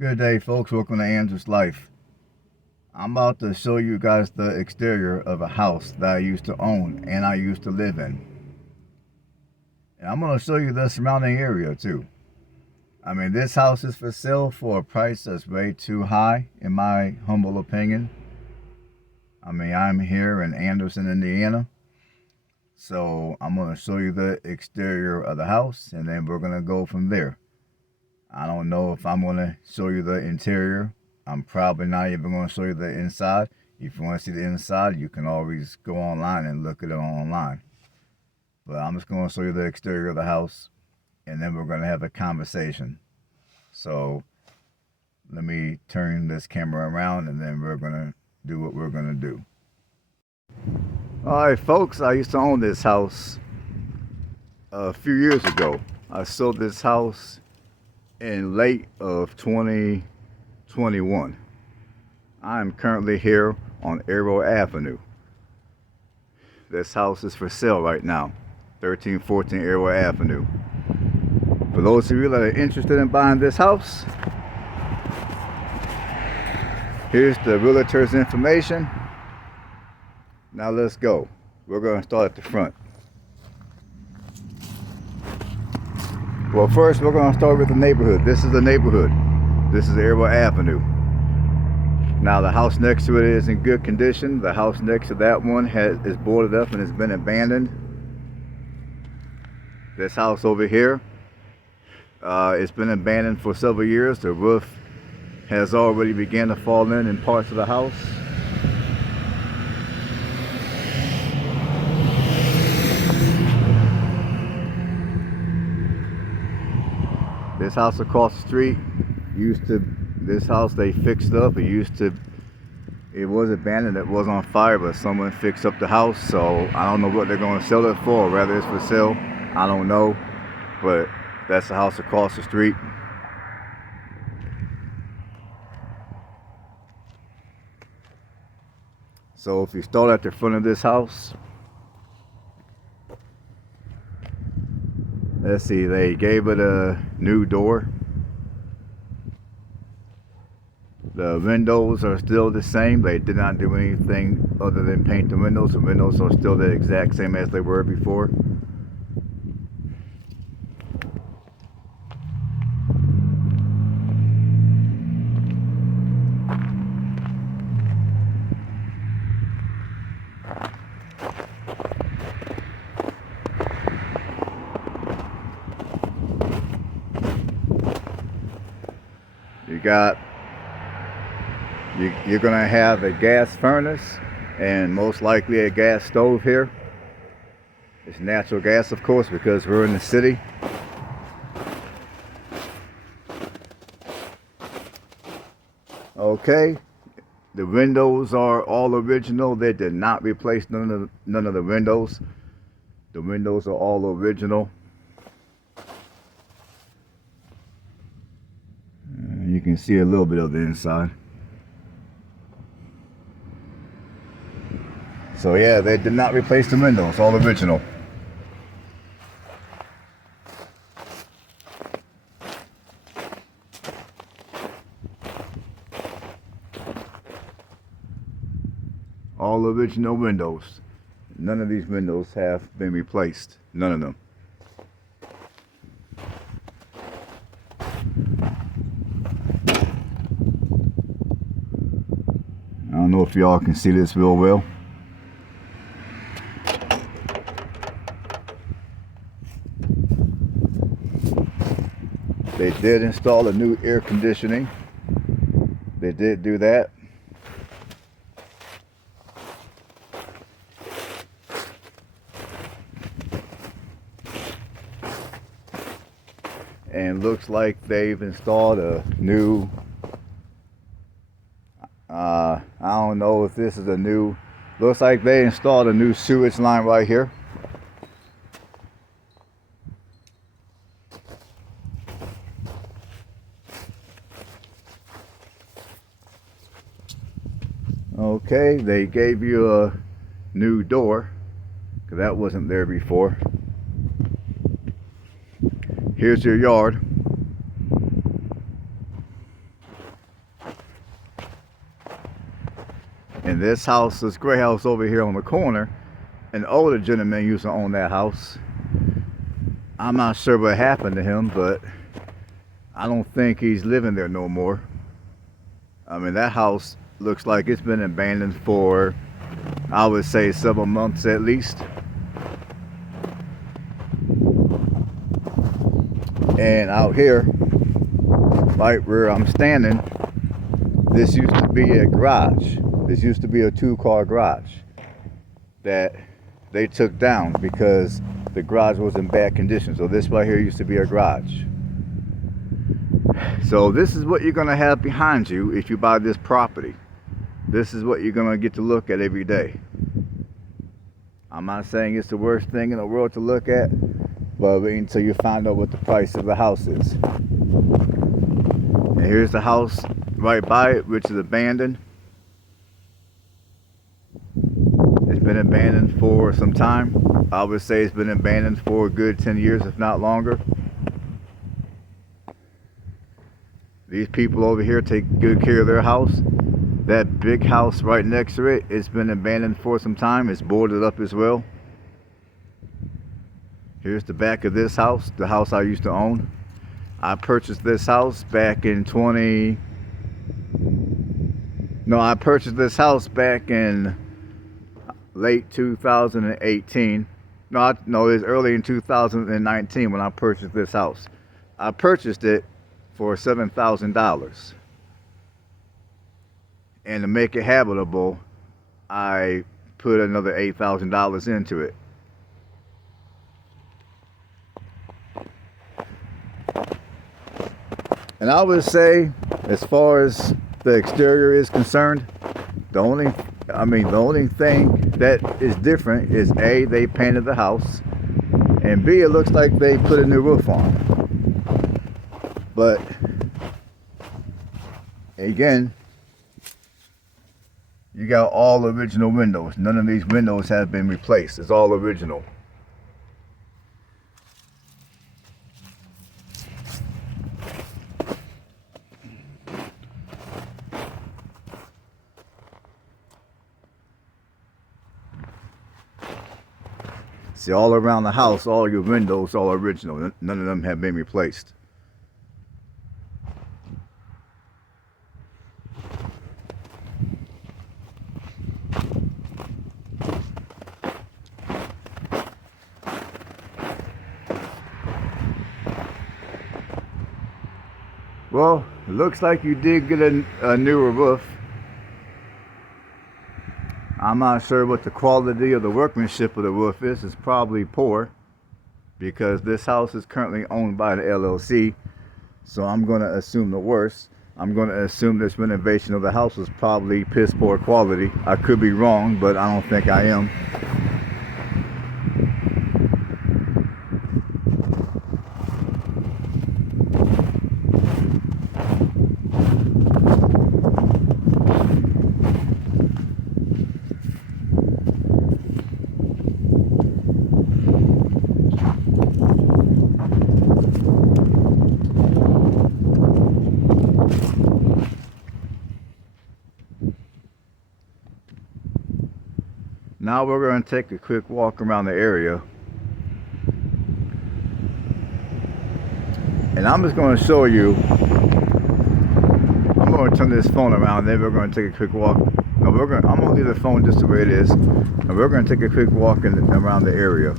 Good day, folks. Welcome to Andrew's Life. I'm about to show you guys the exterior of a house that I used to own and I used to live in. And I'm going to show you the surrounding area too. I mean, this house is for sale for a price that's way too high, in my humble opinion. I mean, I'm here in Anderson, Indiana. So I'm going to show you the exterior of the house and then we're going to go from there. I don't know if I'm going to show you the interior. I'm probably not even going to show you the inside. If you want to see the inside, you can always go online and look at it online. But I'm just going to show you the exterior of the house, and then we're going to have a conversation. So let me turn this camera around, and then we're going to do what we're going to do. All right, folks, I used to own this house a few years ago. I sold this house in late of 2021. I am currently here on Arrow Avenue. This house is for sale right now, 1314 Arrow Avenue. For those of you that are interested in buying this house, here's the realtor's information. Now let's go. We're going to start at the front. Well, first we're going to start with the neighborhood. This is the neighborhood. This is Arrow Avenue. Now the house next to it is in good condition. The house next to that one is boarded up and has been abandoned. This house over here, it's been abandoned for several years. The roof has already begun to fall in parts of the house. This house across the street this house they fixed up. It was abandoned, it was on fire, but someone fixed up the house, so I don't know what they're going to sell it for, or whether it's for sale, I don't know, but that's the house across the street. So if you start at the front of this house, let's see, they gave it a new door. The windows are still the same. They did not do anything other than paint the windows. The windows are still the exact same as they were before. You're going to have a gas furnace and most likely a gas stove here. It's natural gas, of course, because we're in the city. Okay, the windows are all original. They did not replace none of the windows. The windows are all original. You can see a little bit of the inside. So yeah, they did not replace the windows, all original. All original windows. None of these windows have been replaced. None of them. I don't know if y'all can see this real well. They did install a new air conditioning. They did do that. And looks like they've installed a new, I don't know if this is a new, looks like they installed a new sewage line right here. Okay, they gave you a new door, because that wasn't there before. Here's your yard. And this house, this gray house over here on the corner, an older gentleman used to own that house. I'm not sure what happened to him, but I don't think he's living there no more. I mean, that house looks like it's been abandoned for, I would say, several months at least. And out here, right where I'm standing, this used to be a garage. This used to be a 2-car garage that they took down because the garage was in bad condition. So this right here used to be a garage. So this is what you're going to have behind you if you buy this property. This is what you're going to get to look at every day. I'm not saying it's the worst thing in the world to look at, but wait until you find out what the price of the house is. And here's the house right by it, which is abandoned. It's been abandoned for some time. I would say it's been abandoned for a good 10 years, if not longer. These people over here take good care of their house. That big house right next to it, it's been abandoned for some time. It's boarded up as well. Here's the back of this house, the house I used to own. I purchased this house back in I purchased this house back in late 2018. No, it was early in 2019 when I purchased this house. I purchased it for $7,000. And to make it habitable, I put another $8,000 into it. And I would say, as far as the exterior is concerned, the only thing that is different is A, they painted the house, and B, it looks like they put a new roof on. But again, you got all original windows. None of these windows have been replaced. It's all original. See, all around the house, all your windows are original. None of them have been replaced. Well, it looks like you did get a newer roof. I'm not sure what the quality of the workmanship of the roof is. It's probably poor because this house is currently owned by the LLC. So I'm going to assume the worst. I'm going to assume this renovation of the house was probably piss poor quality. I could be wrong, but I don't think I am. Now we're going to take a quick walk around the area. And I'm just going to show you. I'm going to turn this phone around, then we're going to take a quick walk. No, I'm going to leave the phone just the way it is. And we're going to take a quick walk around the area.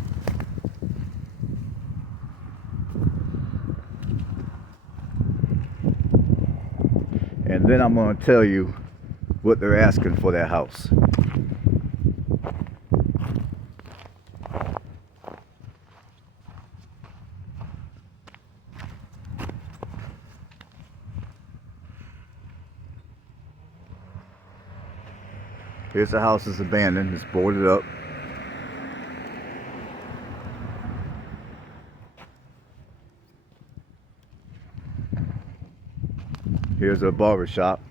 And then I'm going to tell you what they're asking for that house. Here's the house that's abandoned. It's boarded up. Here's a barber shop.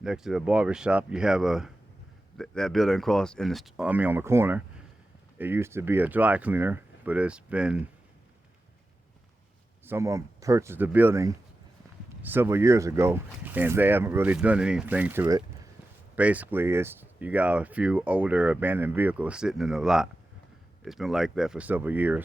Next to the barber shop, you have that building across on the corner. It used to be a dry cleaner, but someone purchased the building several years ago, and they haven't really done anything to it. basically you got a few older abandoned vehicles sitting in the lot. It's been like that for several years.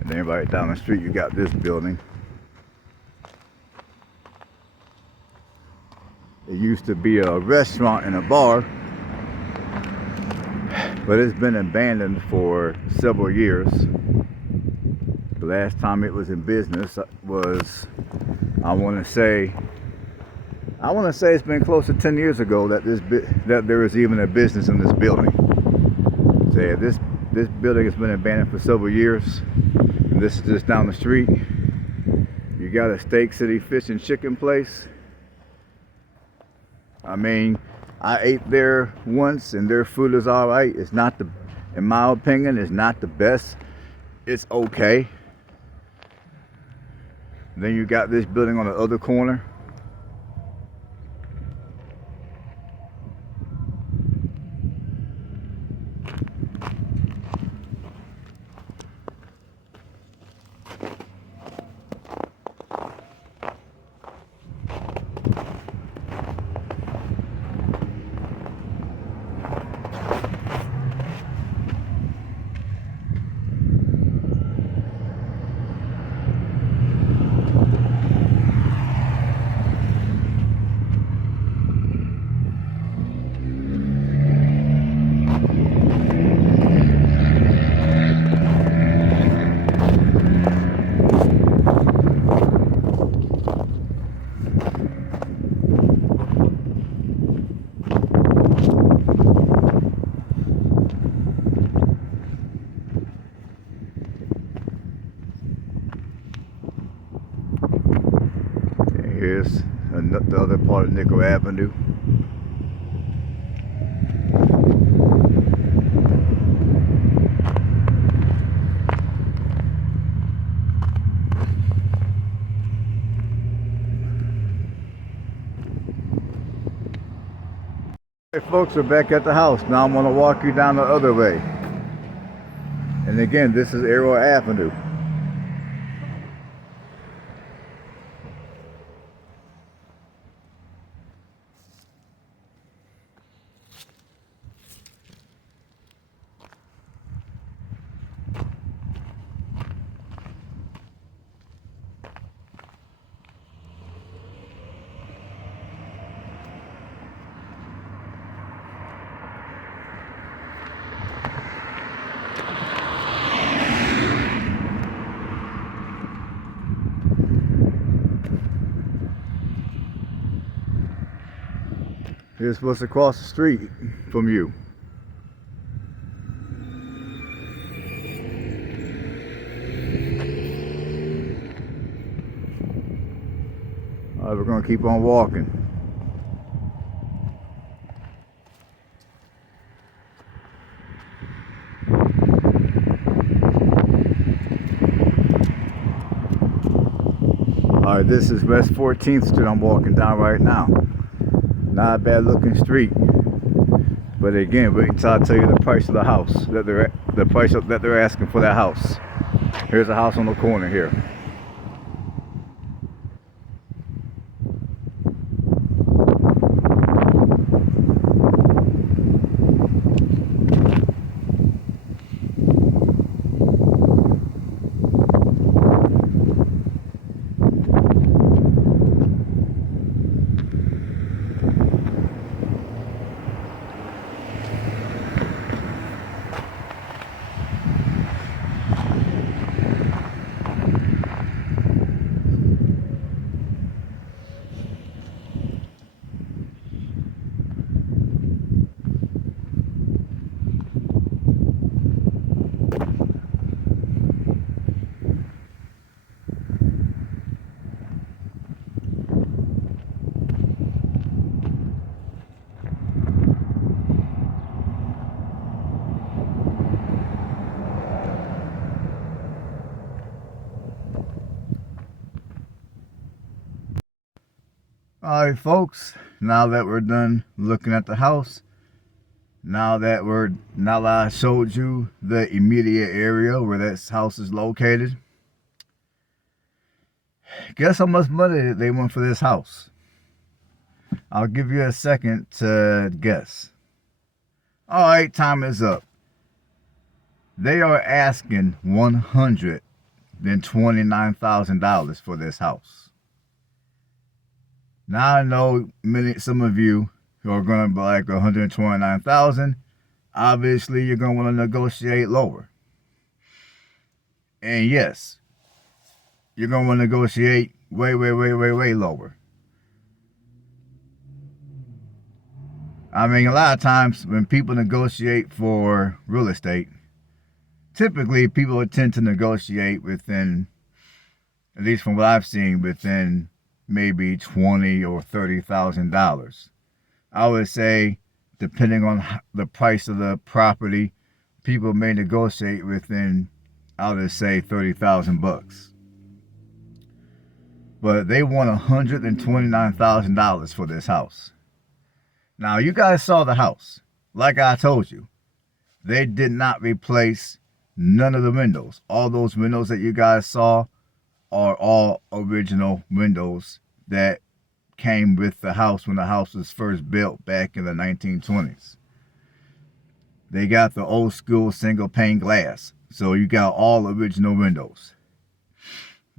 And then right down the street you got this building. It used to be a restaurant and a bar, but it's been abandoned for several years. The last time it was in business was, I want to say it's been close to 10 years ago that there was even a business in this building. So yeah, this building has been abandoned for several years. And this is just down the street. You got a Steak City Fish and Chicken place. I mean, I ate there once and their food is all right. It's not in my opinion, it's not the best. It's okay. Then you got this building on the other corner. Here's the other part of Nickel Avenue. Hey folks, we're back at the house. Now I'm going to walk you down the other way. And again, this is Arrow Avenue. Here's what's across the street from you. All right, we're going to keep on walking. All right, this is West 14th Street I'm walking down right now. Not a bad looking street, but again, wait until I tell you the price of the house that they're asking for that house. Here's a house on the corner here. Alright folks, now that we're done looking at the house, now that I showed you the immediate area where this house is located, guess how much money they want for this house? I'll give you a second to guess. Alright, time is up. They are asking $129,000 for this house. Now I know some of you who are going to be like $129,000. Obviously, you're going to want to negotiate lower. And yes, you're going to want to negotiate way lower. I mean, a lot of times when people negotiate for real estate, typically people tend to negotiate within, at least from what I've seen, within maybe $20,000 or $30,000. I would say, depending on the price of the property, people may negotiate within, I'll just say, $30,000. But they want $129,000 for this house. Now, you guys saw the house. Like I told you, they did not replace none of the windows. All those windows that you guys saw are all original windows that came with the house when the house was first built back in the 1920s. They got the old school single pane glass, so you got all original windows,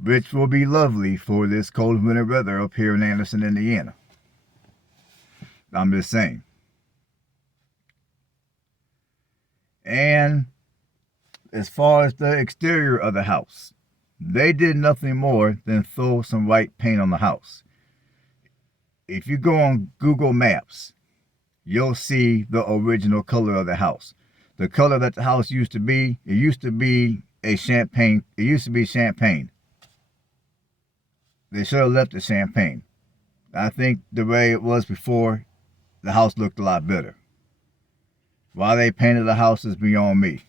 which will be lovely for this cold winter weather up here in Anderson, Indiana. I'm just saying. And as far as the exterior of the house, they did nothing more than throw some white paint on the house. If you go on Google Maps, you'll see the original color of the house. The color that the house used to be, it used to be champagne. They should have left it champagne. I think the way it was before, the house looked a lot better. Why they painted the house is beyond me.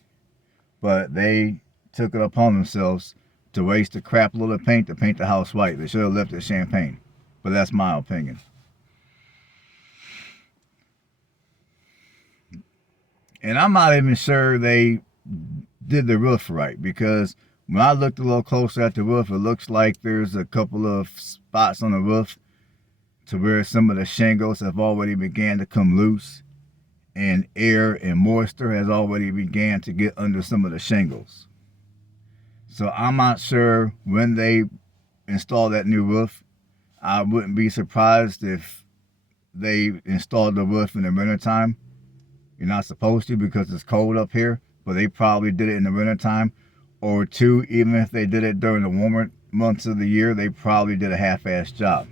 But they took it upon themselves to waste the crap load of paint to paint the house white. They should have left it champagne. But that's my opinion. And I'm not even sure they did the roof right, because when I looked a little closer at the roof, it looks like there's a couple of spots on the roof to where some of the shingles have already began to come loose, and air and moisture has already began to get under some of the shingles. So I'm not sure when they install that new roof. I wouldn't be surprised if they installed the roof in the wintertime. You're not supposed to because it's cold up here, but they probably did it in the wintertime. Or two, even if they did it during the warmer months of the year, they probably did a half-assed job.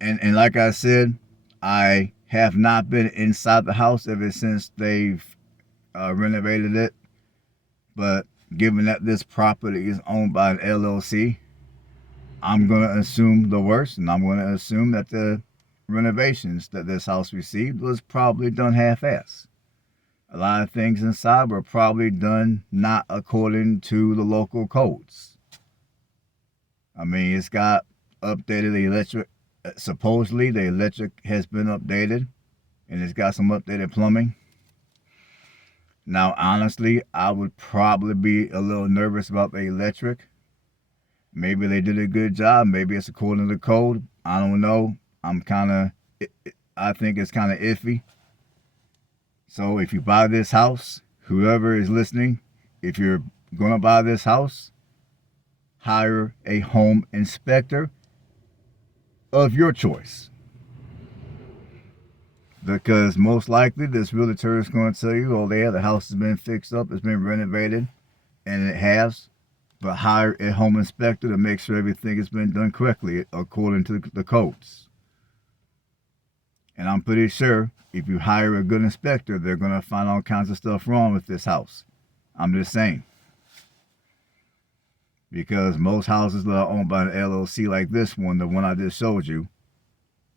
And like I said, I have not been inside the house ever since they've renovated it. But given that this property is owned by an LLC, I'm going to assume the worst, and I'm going to assume that the renovations that this house received was probably done half-ass. A lot of things inside were probably done not according to the local codes. I mean, it's got updated electric. Supposedly, the electric has been updated, and it's got some updated plumbing. Now, honestly, I would probably be a little nervous about the electric. Maybe they did a good job. Maybe it's according to the code. I don't know. I think it's kind of iffy. So if you buy this house, whoever is listening, if you're going to buy this house, hire a home inspector of your choice. Because most likely this realtor is going to tell you, oh yeah, the house has been fixed up, it's been renovated, and it has. But hire a home inspector to make sure everything has been done correctly according to the codes. And I'm pretty sure if you hire a good inspector, they're going to find all kinds of stuff wrong with this house. I'm just saying. Because most houses that are owned by an LLC like this one, the one I just showed you,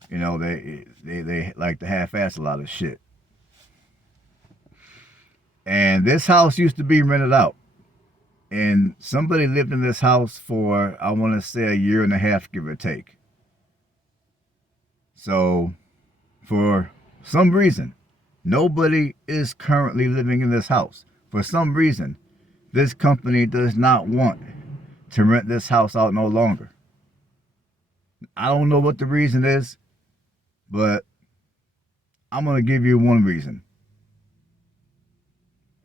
you know, they like to half-ass a lot of shit. And this house used to be rented out. And somebody lived in this house for, I want to say, a year and a half, give or take. So, for some reason, nobody is currently living in this house. For some reason, this company does not want to rent this house out no longer. I don't know what the reason is, but I'm going to give you one reason.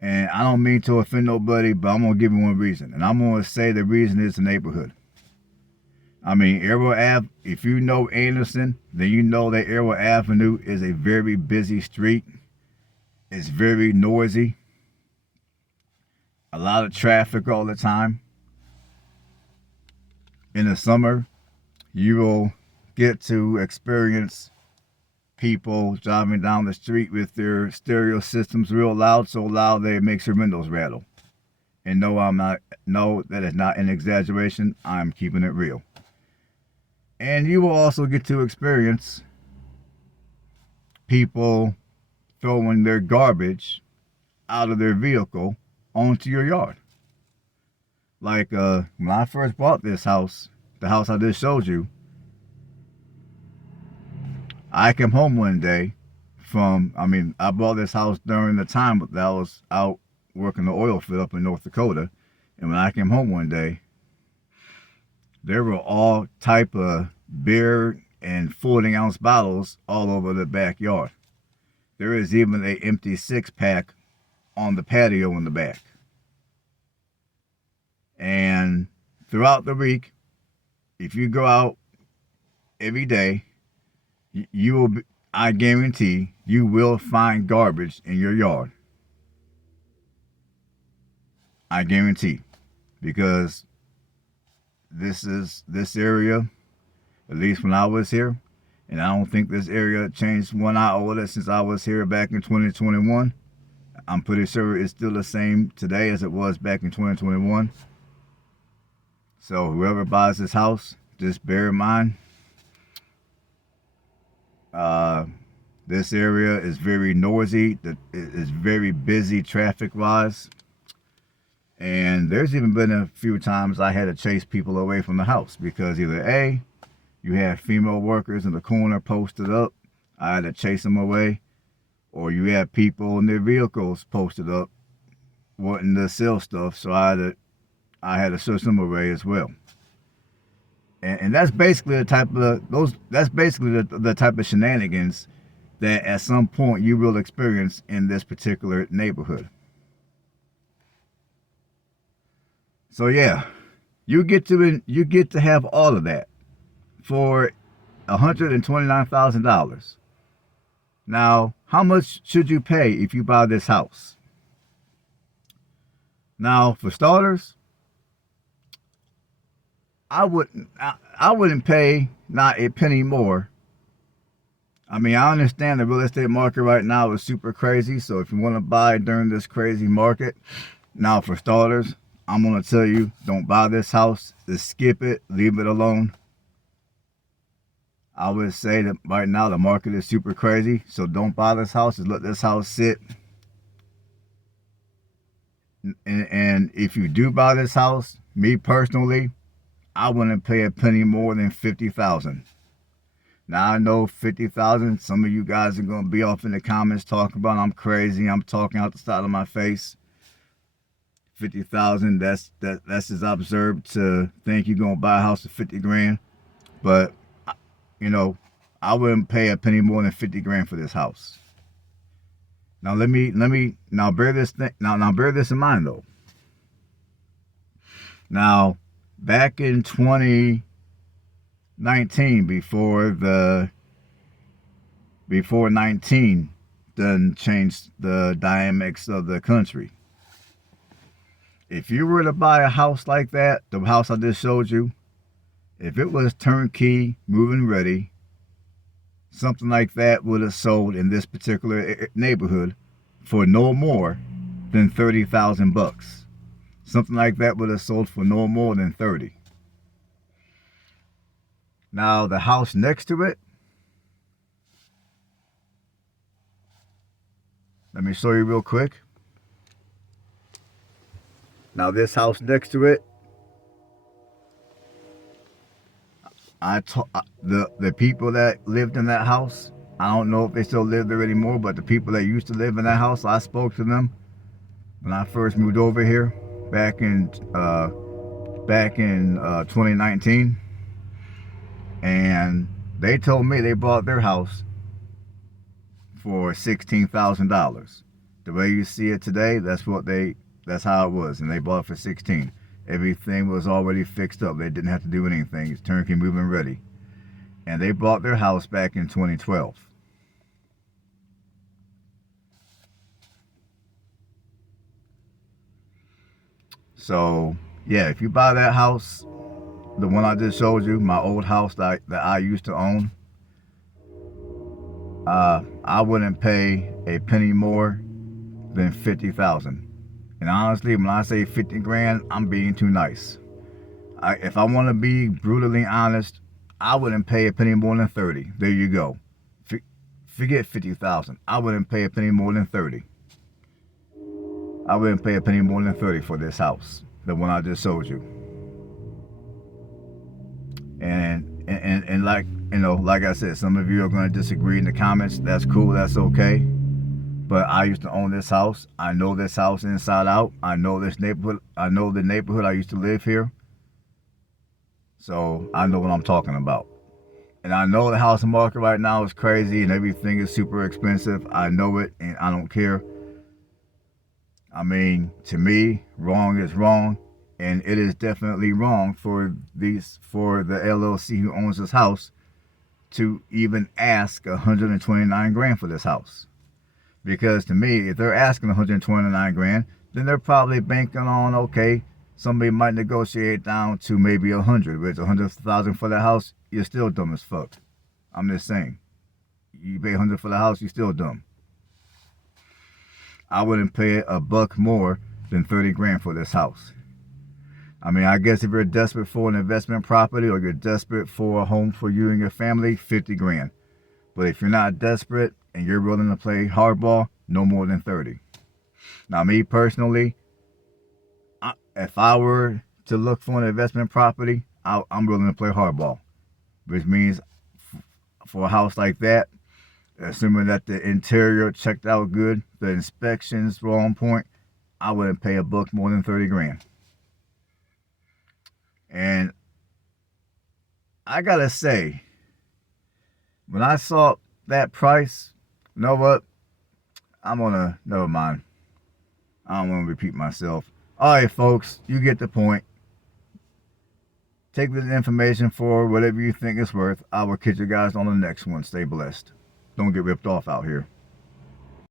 And I don't mean to offend nobody, but I'm going to give you one reason. And I'm going to say the reason is the neighborhood. I mean, Arrow Ave, if you know Anderson, then you know that Arrow Avenue is a very busy street. It's very noisy. A lot of traffic all the time. In the summer, you will get to experience people driving down the street with their stereo systems real loud, so loud that it makes your windows rattle. And no, that is not an exaggeration. I'm keeping it real. And you will also get to experience people throwing their garbage out of their vehicle onto your yard. Like when I first bought this house, the house I just showed you, I came home one day I bought this house during the time that I was out working the oil field up in North Dakota. And when I came home one day, there were all type of beer and 40-ounce bottles all over the backyard. There is even an empty 6-pack on the patio in the back. And throughout the week, if you go out every day, I guarantee you will find garbage in your yard. I guarantee. Because this area, at least when I was here, and I don't think this area changed one iota since I was here back in 2021. I'm pretty sure it's still the same today as it was back in 2021. So whoever buys this house, just bear in mind, this area is very noisy. It's very busy traffic-wise. And there's even been a few times I had to chase people away from the house because either A, you had female workers in the corner posted up, I had to chase them away, or you had people in their vehicles posted up wanting to sell stuff, so I had to search them away as well. And that's basically the type of shenanigans that at some point you will experience in this particular neighborhood. So yeah, you get to have all of that for $129,000. Now, how much should you pay if you buy this house? Now, for starters, I wouldn't pay not a penny more. I mean, I understand the real estate market right now is super crazy. So if you want to buy during this crazy market, now for starters, I'm going to tell you, don't buy this house. Just skip it. Leave it alone. I would say that right now the market is super crazy. So don't buy this house. Just let this house sit. And if you do buy this house, me personally, I wouldn't pay a penny more than $50,000. Now I know $50,000. Some of you guys are gonna be off in the comments talking about I'm crazy. I'm talking out the side of my face. $50,000. That's just absurd to think you're gonna buy a house for 50 grand. But you know, I wouldn't pay a penny more than 50 grand for this house. Now let me bear this in mind though. Now, back in 2019, before 19 done changed the dynamics of the country. If you were to buy a house like that, the house I just showed you, if it was turnkey, moving ready, something like that would have sold in this particular neighborhood for no more than $30,000. Something like that would have sold for no more than 30. Now the house next to it, let me show you real quick. Now this house next to it, the people that lived in that house. I don't know if they still live there anymore, but the people that used to live in that house, I spoke to them when I first moved over here back in 2019, and they told me they bought their house for $16,000. The way you see it today, that's how it was, and they bought it for 16. Everything was already fixed up. They didn't have to do anything. It's turnkey moving ready. And they bought their house back in 2012. So, yeah, if you buy that house, the one I just showed you, my old house that I used to own, I wouldn't pay a penny more than 50,000. And honestly, when I say 50 grand, I'm being too nice. If I want to be brutally honest, I wouldn't pay a penny more than 30. There you go. Forget 50,000. I wouldn't pay a penny more than 30. I wouldn't pay a penny more than 30 for this house, the one I just showed you. And like, like I said, some of you are going to disagree in the comments. That's cool. That's okay. But I used to own this house. I know this house inside out. I know this neighborhood. I know the neighborhood. I used to live here. So I know what I'm talking about. And I know the housing market right now is crazy and everything is super expensive. I know it and I don't care. I mean, to me, wrong is wrong. And it is definitely wrong for the LLC who owns this house to even ask 129 grand for this house. Because to me, if they're asking 129 grand, then they're probably banking on, okay, somebody might negotiate down to maybe 100. But it's 100,000 for the house, you're still dumb as fuck. I'm just saying. You pay 100 for the house, you're still dumb. I wouldn't pay a buck more than 30 grand for this house. I mean, I guess if you're desperate for an investment property or you're desperate for a home for you and your family, 50 grand. But if you're not desperate and you're willing to play hardball, no more than 30. Now, me personally, if I were to look for an investment property, I'm willing to play hardball. Which means for a house like that, assuming that the interior checked out good, the inspections were on point, I wouldn't pay a buck more than 30 grand. And I gotta say, when I saw that price, you know what? Never mind. I don't want to repeat myself. All right, folks, you get the point. Take this information for whatever you think it's worth. I will catch you guys on the next one. Stay blessed. Don't get ripped off out here.